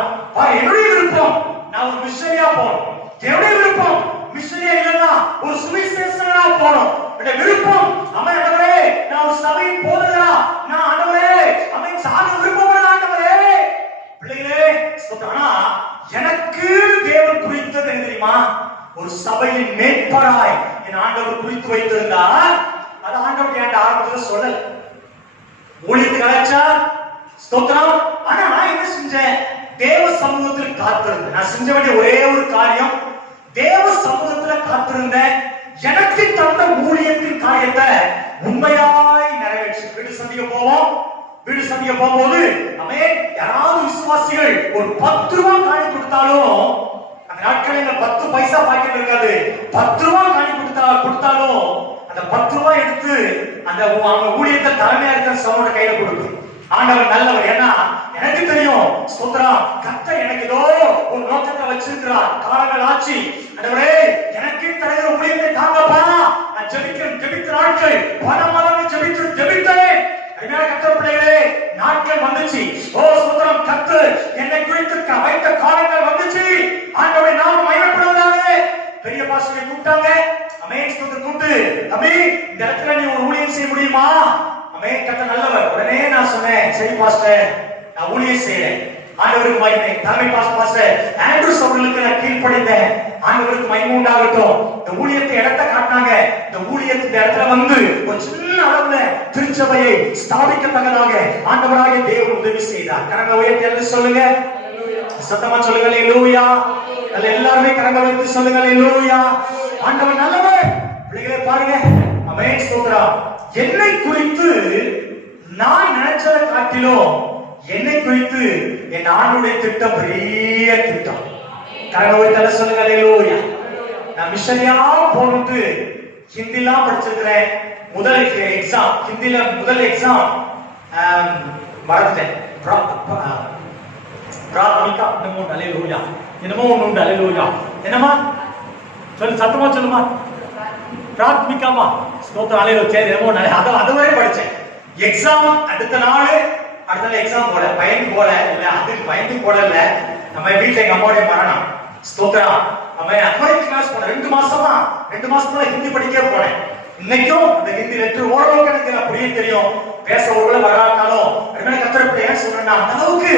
என்னுடைய விருப்பம் நான் ஒரு மிஷனரியா போகணும். என்னுடைய விருப்பம் மிஷனரியா இல்லைன்னா ஒரு சுவிசேஷகனா போகணும். என்னுடைய விருப்பம் ஆண்டவரே, நான் ஒரு சபையின் போதகரா நான் ஆண்டவரே அவன் சாக விருப்பப்படுறேன். ஆண்டவரே பிள்ளைகளே, ஸ்தோத்திரம். எனக்கு தேவன் குறித்தது என்ன தெரியுமா? ஒரு சபையின் மேற்பராய் என் ஆண்டவர் குறித்து வைத்திருந்தார். அது ஆண்டவர் என் ஆரம்பத்துல சொல்லல. ஊழியத்துக்கு அழைச்சா ஸ்தோத்திரம். ஆனா நான் என்ன செஞ்சேன்? தேவ சமூகத்தில் காத்திருந்தேன். நான் செஞ்ச வேண்டிய ஒரே ஒரு காரியம், தேவ சமூகத்துல காத்திருந்தேன். எனக்கு தந்த ஊழியத்தின் காரியத்தை உண்மையாய் நிறைவேற்றி வீடு சந்திக்க போவோம். வீடு சந்திக்க போகும்போது அமே யாராவது விசுவாசிகள் ஒரு 10 ரூபாய் காணி கொடுத்தாலும், அந்த நாட்களில் 10 பைசா பாக்கெட் இருக்காது, 10 ரூபாய் காணி கொடுத்தாலும் அந்த 10 ரூபாய் எடுத்து அந்த அவங்க ஊழியத்தை தலைமையா இருக்கிற சமூக கையில கொடுத்து, ஆண்டவர் நல்லவர். ஏன்னா எனக்கு தெரியும் ஸ்தோத்திரம், கர்த்தர் எனக்கு ஏதோ ஒரு நோக்கத்தை வச்சிருக்கிறார். காலங்கள் ஆச்சு, ஆண்டவரே எனக்கு தருகிற ஊழியத்தை தாங்கப்பா. நான் ஜெபித்த நாட்கள் பல மாதங்கள் ஜெபித்தேன். கர்த்தர் பிள்ளைகளே, நாட்கள் வந்துச்சு. ஓ ஸ்தோத்திரம், கர்த்தர் என்னை குறித்து வைத்த காலங்கள் வந்துச்சு. ஆண்டவரை நாம மகிமைப்படுவதாக பெரிய பாஸ்டரை கூப்பிட்டாங்க. அமேன் ஸ்தோத்திரம். கூப்பிட்டு அமே இந்த இடத்துல நீ ஒரு ஊழியம் செய்ய முடியுமா? அமேன், கர்த்தர் நல்லவர். உடனே நான் சொன்னேன், சரி பாஸ்டர், நான் ஊழியம் செய்யறேன். ஆண்டவருக்கு மகிமை. தலைமை பாஸ்டர் ஆண்ட்ரூஸ் அவர்களுக்கு நான் கீழ்ப்படிந்தேன். ஆண்டவருக்கு மகிமை உண்டாகட்டும். இந்த ஊழியத்தை இடத்தை காட்டினாங்க. இந்த ஊழியத்தின் இடத்துல வந்து ஒரு சின்ன அளவுல திருச்சபையை ஸ்தாபிக்கத்தக்கதாக ஆண்டவராகிய தேவன் உதவி செய்தார். கரங்களை உயர்த்தி சொல்லுங்க, சத்தமா சொல்லுங்க ஹalleluya. எல்லாருமே கரங்களை உயர்த்தி சொல்லுங்க ஹalleluya. ஆண்டவர் நல்லவர். பிள்ளைகளே பாருங்க, ஆமென் ஸ்தோத்திரம். என்னை குறித்து நான் நினைச்சதை காட்டிலும் என்னை குறித்து என் ஆண்டுடைய திட்டம் பெரிய திட்டம். கரங்களை உயர்த்தி சொல்லுங்க ஹalleluya. நான் மிஷனரியா போறது ஹிந்திலாம் படிச்சிருக்கிறேன், முதல் எக்ஸாம் ஹிந்தில முதல் எக்ஸாம் மறந்துட்டேன். பிராத்மிகா என்னமோ அல்லேலூயா, என்னமோ ஒன்று அல்லேலூயா, என்னமா சொல்லு, சத்தமா சொல்லுமா. பிராத்மிகாமா ஸ்தோத்திரம் அல்லேலூயா. சரி, என்னமோ அதுவரை படிச்சேன். எக்ஸாம் அடுத்த நாள் எக்ஸாம் போல பயந்து போல இல்ல, அது பயந்து போல இல்ல, நம்ம வீட்டுல எங்க அம்மாவுடைய மரணம். ஸ்தோத்திரம். நம்ம அக்வரிக் கிளாஸ் போனேன் 2 மாசமா, 2 மாசத்துல ஹிந்தி படிக்க போனேன். இன்னைக்கும் இந்த ஹிந்தி லெட்டர் ஓரளவுக்கு எனக்கு அப்படியே தெரியும். பேச ஒருவேளை வராட்டாலும் கத்தரப்பட ஏன் சொல்றேன்னா, அந்த அளவுக்கு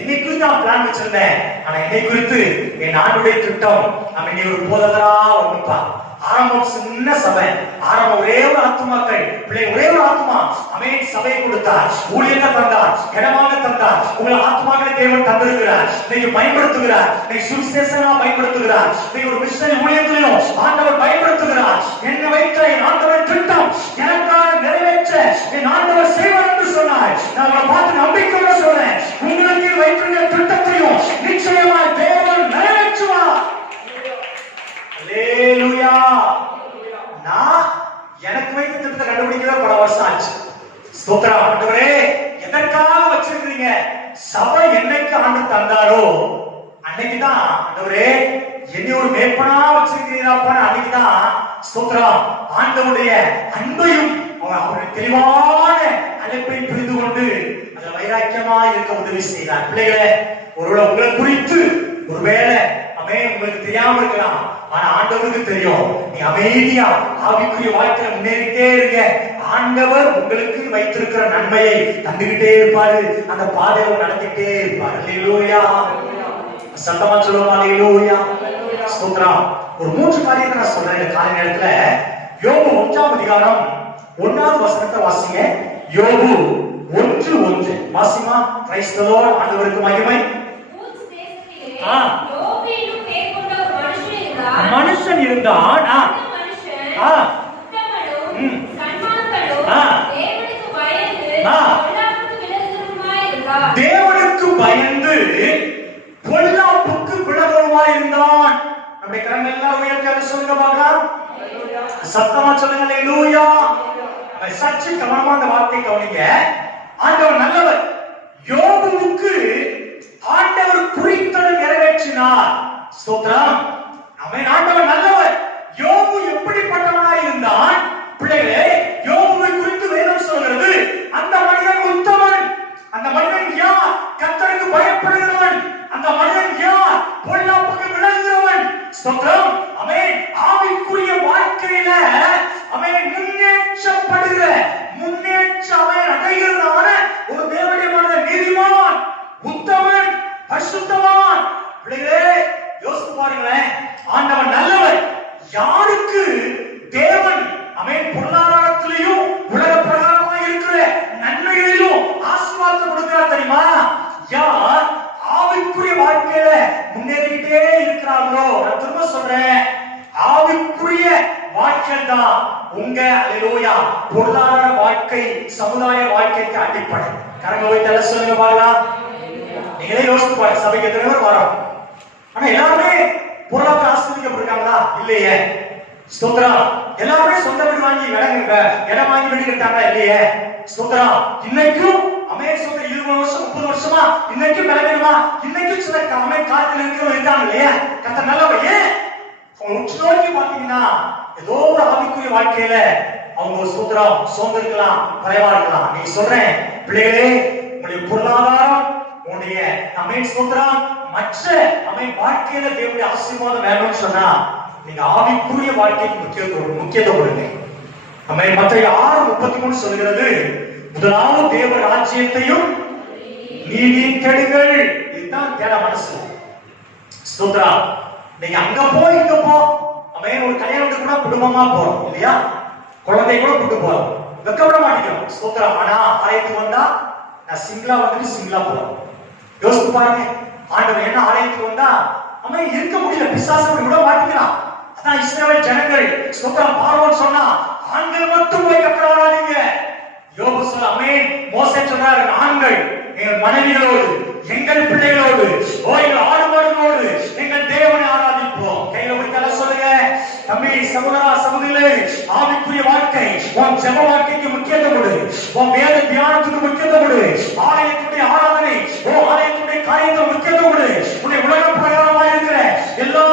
என்னை குறித்து நான் பிளான் வச்சிருந்தேன். ஆனா என்னை குறித்து என் ஆண்டுடைய திட்டம் நம்ம நீ ஒரு போதகரா ஒண்ணுப்பா. ஆரம்பம் சின்ன சபை, ஆரம்பம் ஒரே ஒரு ஆத்துமாக்கள், பிள்ளை ஒரே ஒரு ஆத்துமா. அமேன். சபை கொடுத்தார், ஊழியத்தை தந்தார், இடமாக தந்தார். உங்களை ஆத்துமாக்களை தேவன் தந்திருக்கிறார். நீங்க பயன்படுத்துகிறார், நீங்க சுவிசேஷனா பயன்படுத்துகிறார், நீங்க ஒரு மிஷனரி ஊழியத்திலையும் ஆண்டவர் பயன்படுத்துகிறார். என்னை வைத்த என் ஆண்டவர் திட்டம் எனக்காக நிறைவேற்ற என் ஆண்டவர் செய்வார் என்று சொன்னார். நான் உங்களை பார்த்து நம்பிக்கையோட சொல்றேன், உங்களுக்கு வைத்திருக்கிற திட்டத்தையும் நிச்சயமா தேவன் நிறைவேற்றுவார். அல்லேலூயா. நான் எனக்கு வைத்த திட்டத்தை கண்டுபிடிக்கவே பல வருஷம் ஆச்சு. ஸ்தோத்திரம். ஆண்டவரே எதற்காக வச்சிருக்கீங்க? சபை என்னைக்கு ஆண்டு தந்தாரோ அன்னைக்குதான் ஆண்டவரே என்னை ஒரு மேற்பனா வச்சிருக்கிறீராப்பா. அன்னைக்குதான் ஸ்தோத்திரம் ஆண்டவருடைய அன்பையும் அவருடைய தெளிவான அழைப்பை புரிந்து கொண்டு அதுல வைராக்கியமா இருக்க உதவி செய்தார். பிள்ளைகளே, ஒருவேளை உங்களை குறித்து ஒருவேளை உங்களுக்கு தெரியாம இருக்கலாம், ஆனா ஆண்டவருக்கு தெரியும். நீ அமைதியா ஆவிக்குரிய வாழ்க்கையில முன்னேறிட்டே இருக்க, ஆண்டவர் உங்களுக்கு வைத்திருக்கிற நன்மையை தந்துகிட்டே இருப்பாரு. அந்த பாதையில நடத்திட்டே இருப்பார். அல்லேலூயா. சத்தமா சொல்லுவோம் அல்லேலூயா. ஸ்தோத்திரம். ஒரு 3 காரியத்தை நான் சொல்றேன் இந்த காலை நேரத்துல. யோபு 1ஆம் அதிகாரம் 1வது வசனத்தை வாசிங்க. யோபு 1:1 வாசிமா. கிரைஸ்ட் தி லார்ட். ஆண்டவருக்கு மகிமை. மனுஷன் இருந்தான், தேவனுக்கு பயந்து பொல்லாப்புக்கு விலகுமாய் இருந்தான். நம்முடைய கரங்கள் எல்லாம் உயர்த்தி சொல்லுங்க பார்க்கலாம். சத்தமா சொல்லுங்க அல்லேலூயா. சற்று கவனமா அந்த வார்த்தை கவனிங்க. ஆண்டவர் நல்லவர். யோபுவுக்கு ஆண்டவர் குறித்ததை நிறைவேற்றினார். ஸ்தோத்திரம். அவன் ஆண்டவர் நல்லவர். யோபு எப்படிப்பட்டவனாய் இருந்தான்? பிள்ளைகளே, யோபுவை குறித்து வேதம் சொல்கிறது, அந்த மனிதன் உத்தமன். அந்த மனிதன் யார்? கர்த்தருக்கு பயப்படுகிறவன். அந்த மனிதன் யார்? பொல்லாப்புக்கு விலகுகிறவன். ஸ்தோத்திரம். அவன் ஆவிக்குரிய வாழ்க்கையில அவன் முன்னேற்றப்படுகிற அவன் அடைகிறதான ஒரு தேவனுடைய மனிதன், நீதிமான், உத்தமன், பரிசுத்தவான். பிள்ளைகளே, யோசித்து பாருங்களேன். ஆண்டவன் நல்லவர். யாருக்கு தேவன் அவன் பொருளாதாரத்திலையும் உலக பிரகாரமாக இருக்கிற நன்மைகளிலும் ஆசீர்வாதத்தை கொடுக்கிறார் தெரியுமா? யார் ஆவிக்குரிய வாழ்க்கையில முன்னேறிக்கிட்டே இருக்கிறார்களோ, நான் திரும்ப சொல்றேன், ஆவிக்குரிய வாழ்க்கை தான் உங்க அல்லேலூயா பொருளாதார வாழ்க்கை, சமுதாய வாழ்க்கைக்கு அடிப்படை. கரங்க வைத்து சொல்லுங்க பாருங்க. நீங்களே யோசித்து பாருங்க. சபைக்கு எத்தனை பேர் வரோம்? ஆனா எல்லாருமே பொருளாதார ஆசிரியப்பட்டிருக்காங்களா? இல்லையே. ஸ்தோத்திரம். எல்லாருமே சொந்த வீடு வாங்கி இடம் வாங்கி வீடு கட்டாங்களா? இல்லையே. ஸ்தோத்திரம். இன்னைக்கும் அமெரிக்கா 20 வருஷம் 30 வருஷமா இன்னைக்கும் விளையாடுமா? இன்னைக்கும் சில காலத்தில் இருக்கிறவங்க இருக்காங்க இல்லையா? கத்த நல்லவர். ஏன் அவங்க உற்று நோக்கி பாத்தீங்கன்னா ஏதோ ஒரு ஆவிக்குரிய வாழ்க்கையில அவங்க ஸ்தோத்திரம் சோர்ந்திருக்கலாம், குறைவா இருக்கலாம். நீ சொல்றேன் பிள்ளைகளே, உங்களுடைய பொருளாதாரம், உங்களுடைய ஸ்தோத்திரம், மற்ற வாழ்க்கையில தேவனுடைய ஆசீர்வாதம் வேணும்னு சொன்னா நீங்க ஆவிக்குரிய வாழ்க்கைக்கு முக்கியத்துவம் கொடுங்க. மற்ற 6:33 சொல்கிறது, முதலாவது தேவ ராஜ்யத்தையும் நீதி கெடுங்கள். இதுதான் தேட மனசு. ஸ்தோத்திரம். நீங்க அங்க போய் இங்க போ, ஒரு கல்யாணத்துக்கு கூட குடும்பமா போறோம் இல்லையா? குழந்தை கூட கூட்டு போறோம், வெக்கப்பட மாட்டேங்கிறோம். ஸ்தோத்திரம். ஆனா ஆலயத்துக்கு வந்தா நான் சிங்கிளா வந்துட்டு சிங்கிளா போறோம். யோசித்து பாருங்க. ஆண்டவர் என்ன ஆலயத்துக்கு வந்தா இருக்க முடியல, பிசாசு விட மாட்டேங்கிறான். அதான் இஸ்ரவேல் ஜனங்கள் ஸ்தோத்திரம் பார்வோன் சொன்னா, ஆண்கள் மட்டும் போய் கட்டறாதீங்க. யோபு சொல்ல மோசே சொல்றாரு, ஆண்கள் எங்கள் மனைவிகளோடு, எங்கள் பிள்ளைகளோடு, எங்கள் ஆடு மாடுகளோடு எங்கள் தேவனை ஆராதிப்போம். கையில பிடிச்சால சொல்லுங்க. தம்பி சகோதரா சகோதரிகளே, ஆவிக்குரிய வாழ்க்கை உன் ஜெப வாழ்க்கைக்கு முக்கியத்துவம் கொடு, உன் வேத தியானத்துக்கு முக்கியத்துவம் கொடு, ஆலயத்துடைய ஆராதனை ஆலயத்துடைய காரியத்துக்கு முக்கியத்துவம் கொடு. உன்னை உலக பிரகாரமாக இருக்கிற எல்லா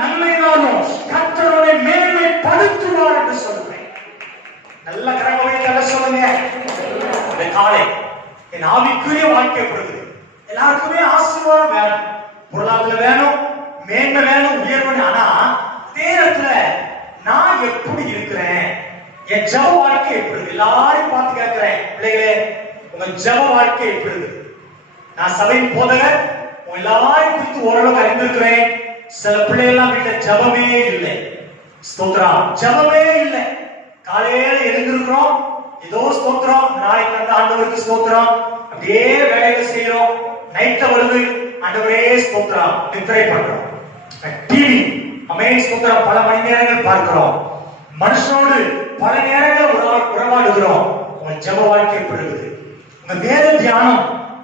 நன்மையினாலும் கர்த்தருடைய மேன்மைப்படுத்துவார் என்று சொல்றேன். நல்ல கரங்களை தள்ள சொல்லுங்க. இந்த காலை என் ஆவிக்குரிய வாழ்க்கை பொழுது எல்லாருக்குமே ஆசீர்வாதம் வேணும், பொருளாதாரம் வேணும், மேன்மை வேணும், உயர்வு. ஆனா நேரத்துல நான் எப்படி இருக்கிறேன், என் ஜெப வாழ்க்கை எப்படி? எல்லாரையும் பார்த்து கேட்கிறேன், பிள்ளைகளே உங்க ஜெப வாழ்க்கை எப்படி? நான் சபையின் போதகர், உங்க எல்லாரையும் குறித்து ஓரளவு அறிந்திருக்கிறேன். சில பிள்ளைகள்லாம் வீட்டுல ஜெபமே இல்லை. ஸ்தோத்திரம், ஜெபமே இல்லை. காலையில எழுந்திருக்கிறோம், ஏதோ ஸ்தோத்திரம், நாளைக்கு வந்து ஆண்டவருக்கு ஸ்தோத்திரம், அப்படியே வேலையை செய்யறோம். நைட்ல வருது, ஆண்டவரே ஸ்தோத்திரம், நித்திரை பண்றோம். டிவி அமேன் ஸ்தோத்திரம், பல மணி நேரங்கள் பார்க்கிறோம். மனுஷனோடு பல நேரங்கள் உறவாடுகிறோம். உங்க ஜெப வாழ்க்கை எப்படி இருக்குது? உங்க வேத தியானம்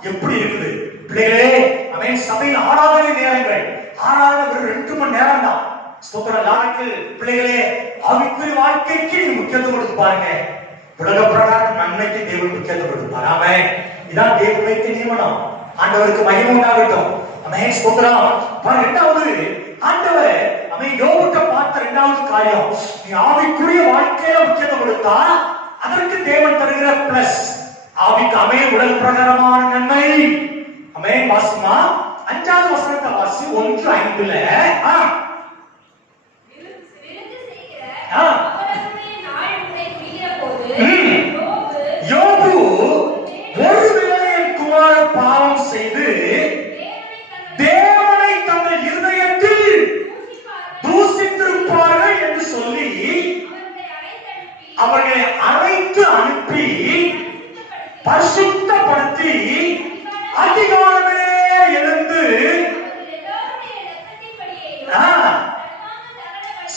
எப்படி இருக்குது? பிள்ளைகளே அமேன் சபையில் ஆராதனை நேரங்கள், ஆராதனை ஒரு 2 மணி நேரம் தான். ஸ்தோத்திரம் நாட்கள். பிள்ளைகளே ஆவிக்குரிய வாழ்க்கைக்கு முக்கியத்துவம் கொடுத்து பாருங்க. உலக பிரகாரம் நன்மைக்கு தேவன் முக்கியத்துவம் கொடுப்பார். ஆமென். இதான் தேவன் வைத்த நியமனம். ஆண்டவருக்கு மகிமை உண்டாகட்டும். ஆமென் ஸ்தோத்திரம். இரண்டாவது ஆண்டவர் அவன் யோபுக்கு பார்த்த இரண்டாவது காரியம், நீ ஆவிக்குரிய வாழ்க்கையில முக்கியத்துவம் கொடுத்தா அதற்கு தேவன் தருகிற பிளஸ் ஆவிக்கு அமேன் உலக பிரகாரமான நன்மை. அமேன் வாசிமா 5வது வசனத்தை வாசி 1:5. யோபு ஒருவேளை குமார பாவம் செய்து தேவனை தங்கள் இருதயத்தில் தூசித்திருப்பார்கள் என்று சொல்லி அவர்களை அழைத்து அனுப்பி பரிசுத்தப்படுத்தி அதிகாரமே எழுந்து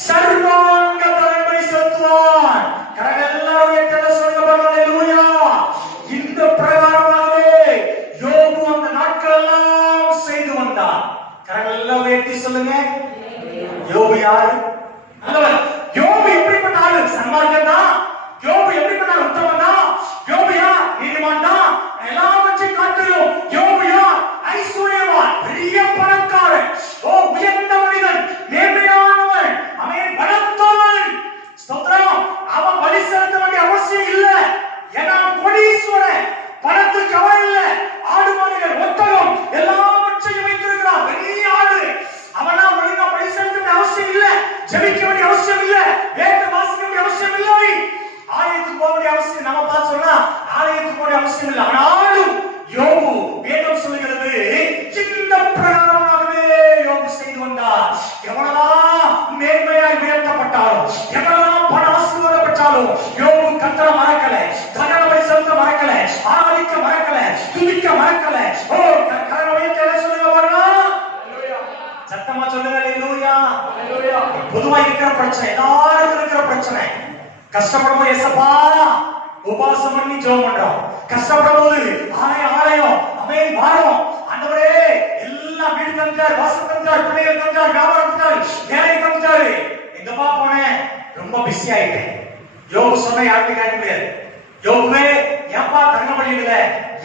சர்வாங்க தலைமை செலுத்துவான். கரங்களெல்லாம் சொல்லப்படுவான். அல்லேலூயா. இந்த பிரகாரமாகவே யோபு அந்த நாட்கள் எல்லாம் செய்து வந்தான். கரங்களெல்லாம் உயர்த்தி சொல்லுங்க. யோபு யாரு? நல்லவர். யோபு எப்படிப்பட்ட ஆளு? சன்மார்க்கன் தான். யோபு எப்படிப்பட்ட உத்தமன் தான். யோபு யார்? நீதிமான் தான். எல்லாவற்றையும் காட்டிலும் யோபு யார்? ஐஸ்வர்யவான், பெரிய பணக்காரன், உயர்ந்த மனிதன், நேர்மையானவன், அவன் பலத்தவன். ஸ்தோத்திரம். அவன் பலி செலுத்த வேண்டிய அவசியம் இல்லை. ஏன்னா கோடீஸ்வரன், பணத்துக்கு அவன் இல்லை. ஆடு மாடுகள், ஒட்டகம் எல்லாவற்றையும் வைத்திருக்கிறான். பெரிய ஆடு. அவனா ஒழுங்கா பலி செலுத்த வேண்டிய அவசியம் இல்லை. ஜெபிக்க வேண்டிய அவசியம் இல்லை. வேத வாசிக்க வேண்டிய அவசியம் இல்லை. ஆலயத்துக்கு போக வேண்டிய அவசியம் நம்ம பார்த்து சொன்னா ஆலயத்துக்கு போக வேண்டிய அவசியம் இல்லை. ஆனாலும் யோபு வேதம் சொல்லுகிறது இந்த பிரகாரமாகவே யோபு செய்து வந்தார். எவ்வளவுதான் மேன்மையாய் உயர்த்தப்பட்டாலும், எவ்வளவுதான் பண ஆசீர்வாதப்பட்டாலும் யோபு கர்த்தரை மறக்கல, கர்த்தரை செலுத்த மறக்கல, ஆராதிக்க மறக்கல, துதிக்க மறக்கல. கர்த்தரை சொல்லுங்க பாருங்க, சத்தமா சொல்லுங்க. அல்லேலூயா. பொதுவா இருக்கிற பிரச்சனை, எல்லாருக்கும் இருக்கிற பிரச்சனை, கஷ்டப்படும் போது எசப்பா உபாசம் பண்ணி ஜெபம் பண்றோம். கஷ்டப்படும் போது ஆலயம் அமேன் வாரம், ஆண்டவரே எல்லாம் வீடு தந்தார், வாசல் தந்தார், பிள்ளைகள் தந்தார், வியாபாரம் தந்தார், வேலை தந்தார். எங்கப்பா போனேன்? ரொம்ப பிஸி ஆயிட்டேன். யோபு சொன்ன யாருக்கும் கேட்க முடியாது. யோபுவே ஏப்பா தங்க முடியல?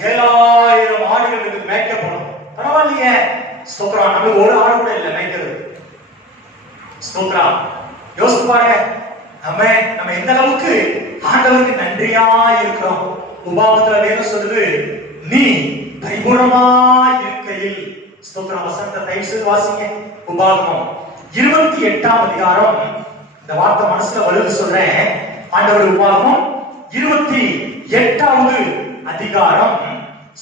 7000 ஆடுகளுக்கு மேய்க்க போனோம். பரவாயில்லையே. ஸ்தோத்திரம். நமக்கு ஒரு ஆடு கூட இல்லை மேய்க்கிறது. ஸ்தோத்திரம். யோசிச்சு பாருங்க, நம்ம எந்த அளவுக்கு ஆண்டவருக்கு நன்றியா இருக்கிறோம். உபாகமத்துல வேதம் சொல்லுது, நீ பரிபூரணமா இருக்கையில். ஸ்தோத்திரம். வசனத்தை தயவு செய்து வாசிங்க. உபாகமம் 28ஆம் அதிகாரம். இந்த வார்த்தை மனசுல வலுது சொல்றேன். ஆண்டவர் உபாகமம் 28வது அதிகாரம்.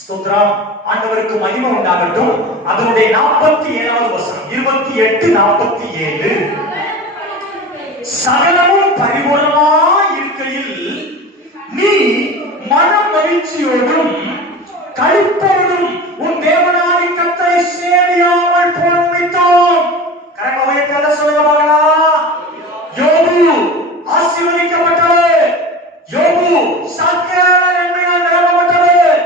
ஸ்தோத்திரம். ஆண்டவருக்கு மகிமை உண்டாகட்டும். அதனுடைய 47வது வசனம். 28:47. சகலமும் பரிபூரணமாய் இருக்கையில் நீ மன மகிழ்ச்சியோடும் களிப்போடும் உன் தேவனாகிய கர்த்தரை சேவியாமல் போய்விட்டோம். கரங்களை உயர்த்தி சொல்லுங்க பார்க்கலாம். யோபு ஆசீர்வதிக்கப்பட்டவர். யோபு சகல நன்மையால் நிரப்பப்பட்டவர்.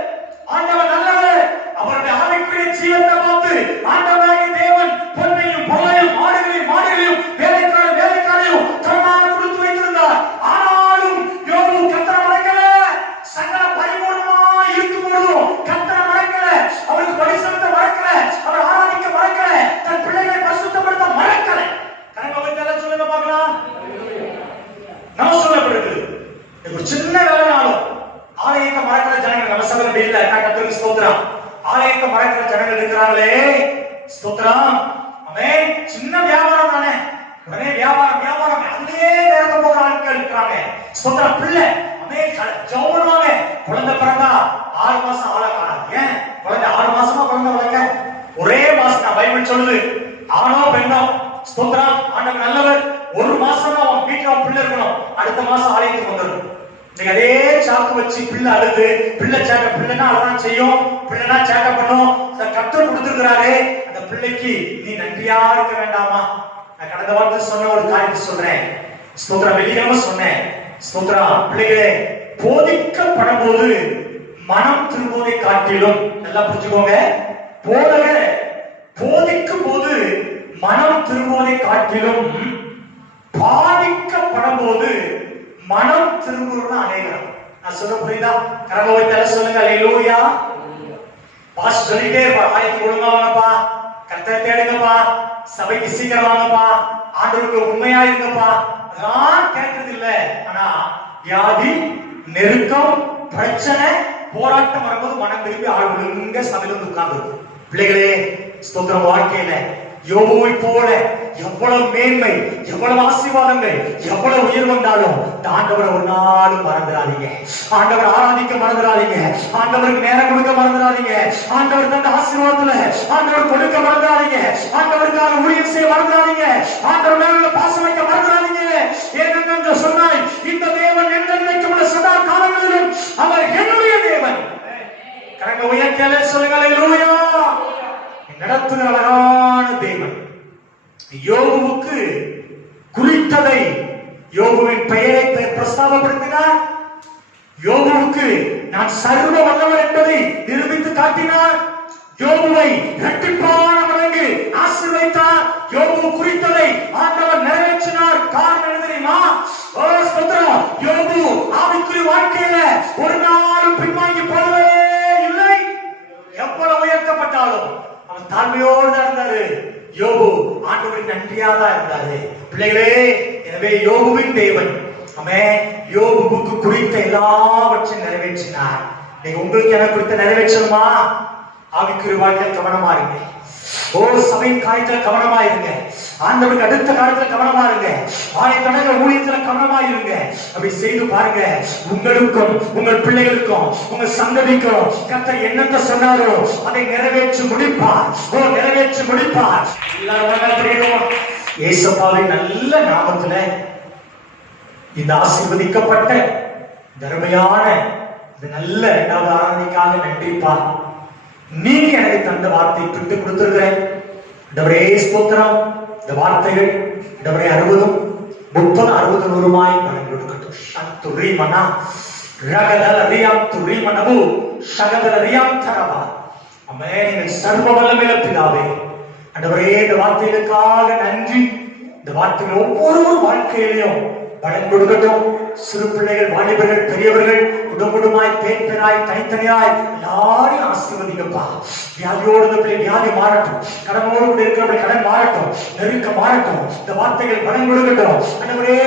ஆண்டவர் நல்லவர். அவருடைய ஆவிக்குரிய ஜீவத்தை பார்த்து ஆண்டவராகிய தேவன் பொன்னையும் பொருளையும் மாடுகளையும் வேலைக்காரையும் இருக்கிற ஜனங்கள் இருக்கிறாங்களே, ஸ்தோத்திரம். ஆமென். சின்ன வியாபாரம் தானே, உடனே வியாபாரம் வியாபாரம் அதுலயே நேரத்தை போற ஆட்கள் இருக்கிறாங்க. ஸ்தோத்திரம். பிள்ளை ஆமென் ஜவுனுவாங்க. குழந்தை பிறந்தா 6 மாசம் ஆள காணாது. ஏன் குழந்தை 6 மாசமா குழந்தை வளர்க்க? ஒரே மாசம் தான் பைபிள் சொல்லுது. ஆணோ பெண்ணோ, ஸ்தோத்திரம், ஆண்டவர் நல்லவர். 1 மாசம் தான் அவன் வீட்டுல பிள்ளை இருக்கணும், அடுத்த மாசம் ஆலயத்துக்கு வந்துடும். நீங்க அதே சாக்கு வச்சு பிள்ளை அழுது, பிள்ளை சேட்டை, பிள்ளைனா அதான் செய்யும், பிள்ளைனா சேட்டை பண்ணும். கர்த்தர் கொடுத்திருக்கிறாரே அந்த பிள்ளைக்கு நீ நன்றியா இருக்க வேண்டாமா? நான் கடந்த வாரத்தில் சொன்ன ஒரு காரியத்தை சொல்றேன். ஸ்தோத்திரம். வெளியில சொன்னேன். ஸ்தோத்திரம். பிள்ளைகளே, போதிக்கப்படும் போது மனம் திரும்புவதை காட்டிலும், நல்லா புரிஞ்சுக்கோங்க, போதிக்கும் போது மனம் திரும்புவதை காட்டிலும் பாதிக்கப்படும் போது மனம் திரும்புவது அநேகம். நான் சொல்ல புரியுதா? கரங்களை தலை சொல்லுங்க. அல்லேலூயா. பாஸ் சொல்லிட்டே இருப்பா, ஆயத்து ஒழுங்கா வாங்கப்பா, கர்த்தரை தேடுங்கப்பா, சபைக்கு சீக்கிரம் வாங்கப்பா, ஆண்டவருக்கு உண்மையா இருங்கப்பா, அதெல்லாம் கேட்கறது இல்ல. ஆனா வியாதி, நெருக்கம், பிரச்சனை, போராட்டம் வரும்போது மனம் திரும்பி ஆள் ஒழுங்க சபையில வந்து உட்கார்ந்து. பிள்ளைகளே, ஸ்தோத்திரம். வாழ்க்கையில யோபுவை போல எவ்வளவு மேன்மை, எவ்வளவு ஆசீர்வாதங்கள், எவ்வளவு உயர் வந்தாலும் ஆண்டவரை ஒரு நாளும் மறந்துடாதீங்க. ஆண்டவர் ஆராதிக்க மறந்துடாதீங்க. ஆண்டவருக்கு நேரம் கொடுக்க மறந்துடாதீங்க. ஆண்டவர் தந்த ஆசீர்வாதத்துல ஆண்டவர் கொடுக்க மறந்துடாதீங்க. ஆண்டவருக்காக ஊழியம் செய்ய மறந்துடாதீங்க. ஆண்டவர் மேல பாசம் வைக்க மறந்துடாதீங்க. ஏனென்று சொன்னாய், இந்த தேவன் என்றென்றைக்கும் உள்ள சதா காலங்களிலும் அவர் என்னுடைய தேவன். கரங்க உயர்த்தியாலே சொல்லுங்க. அல்லேலூயா. நடத்துகிற அழகான தேவன். யோபுவுக்கு குறித்ததை, யோபுவின் பெயரை பிரஸ்தாபப்படுத்தினார். யோபுவுக்கு நான் சர்வ வல்லவர் என்பதை நிரூபித்து காட்டினார். யோபுவை இரட்டிப்பான மடங்கு ஆசீர்வதித்தார். யோபு குறித்ததை ஆண்டவர் நிறைவேற்றினார். காரணம் என்ன தெரியுமா? யோபு ஆவிக்குரிய வாழ்க்கையில ஒரு நாளும் பின்வாங்கி போகவே இல்லை. எவ்வளவு உயர்த்தப்பட்டாலும் அவன் தாழ்மையோடு தான் இருந்தாரு. யோபு ஆண்டவருக்கு நன்றியா தான் இருந்தாரு. பிள்ளைகளே, எனவே யோபுவின் தேவன் ஆமென் யோபுவுக்கு குறித்த எல்லாவற்றையும் நிறைவேற்றினார். நீங்க உங்களுக்கு எனக்கு குறித்த நிறைவேற்றணுமா? ஆவிக்குரிய வாழ்க்கையில் கவனமா இருங்க. சபையின் காரியத்துல கவனமா இருங்க. ஆண்டவருக்கு அடுத்த காலத்துல கவனமா இருங்க. ஆயத்தனங்க ஊழியத்துல கவனமா இருங்க. அப்படி செய்து பாருங்க, உங்களுக்கும் உங்கள் பிள்ளைகளுக்கும் உங்க சந்ததிக்கும் கர்த்தர் என்னத்தை சொன்னாரோ அதை நிறைவேற்றி முடிப்பார். நிறைவேற்றி முடிப்பார். இயேசுவின் நல்ல நாமத்துல இந்த ஆசீர்வதிக்கப்பட்ட தர்மையான இந்த நல்ல 2வது ஆராதனைக்காக நன்றிப்பா. நீங்க எனக்கு தந்த வார்த்தையை பிட்டு கொடுத்திருக்கிறேன். டபரே ஸ்தோத்திரம். இந்த வார்த்தைகள் டபரே 60, 30, 60, 100 பலன் கொடுக்கட்டும். சந்துரி மனா ரகதல ரியாம் துரி மனபு சகதல ரியாம் தரவா. ஆமென். நீங்கள் சர்வ வல்லமையுள்ள பிதாவே, ஆண்டவரே, இந்த வார்த்தைகளுக்காக நன்றி. இந்த வார்த்தைகள் ஒவ்வொரு வாழ்க்கையிலையும் பலன் கொடுக்கட்டும். சிறு பிள்ளைகள், வாலிபர்கள், பெரியவர்கள், குடும்பமாய், பேராய், தனித்தனியாய் எல்லாரையும் ஆசீர்வதிங்கப்பா. வியாதியோடு இந்த பிள்ளை வியாதி மாறட்டும். கடனோடு கூட இருக்கிற கடன் மாறட்டும். நெருக்க மாறட்டும். இந்த வார்த்தைகள் பலன் கொடுக்கட்டும். ஆண்டவரே,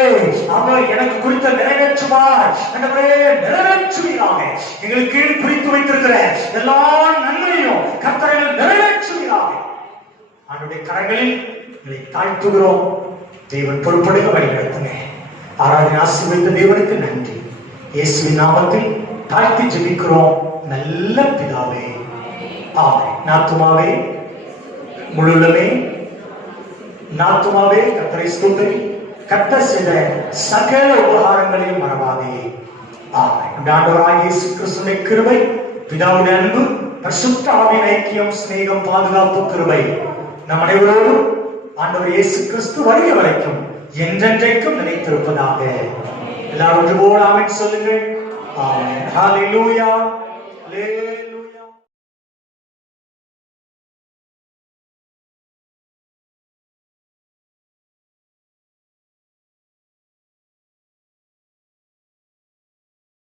அவர் எனக்கு குறித்த நிறைவேற்றுவார். ஆண்டவரே, நிறைவேற்றுவீராக. எங்களுக்கு கீழ் குறித்து வைத்திருக்கிற எல்லா நன்மையும் கர்த்தர்கள் நிறைவேற்றுவீராக. ஆண்டவருடைய கரங்களில் எங்களை தாழ்த்துகிறோம். தேவன் பொறுப்படுங்க, வழி நடத்துங்க. ஆராதனை ஆசீர்வதித்த தேவனுக்கு நன்றி. இயேசுவின் நாமத்தில் தாழ்த்தி ஜெபிக்கிறோம் நல்ல பிதாவே. ஆமென். நாத்துமாவே, முழுமே நாத்துமாவே கர்த்தரை ஸ்தோத்திரி. கர்த்தர் செய்த சகல உபகாரங்களையும் மறவாதே. ஆமென். ஆண்டவராகிய இயேசு கிறிஸ்துவின் கிருபை, பிதாவுடைய அன்பு, பரிசுத்த ஆவியின் ஐக்கியம், சிநேகம், பாதுகாப்பு, கிருபை நம் அனைவரோடும் ஆண்டவர் இயேசு கிறிஸ்து வருகிற வரைக்கும் என்றென்றைக்கும் நிலைத்திருப்பதாக. எல்லாரும் ஒன்று போல ஆமென் சொல்லுங்கள். ஆமென். ஹல்லேலூயா.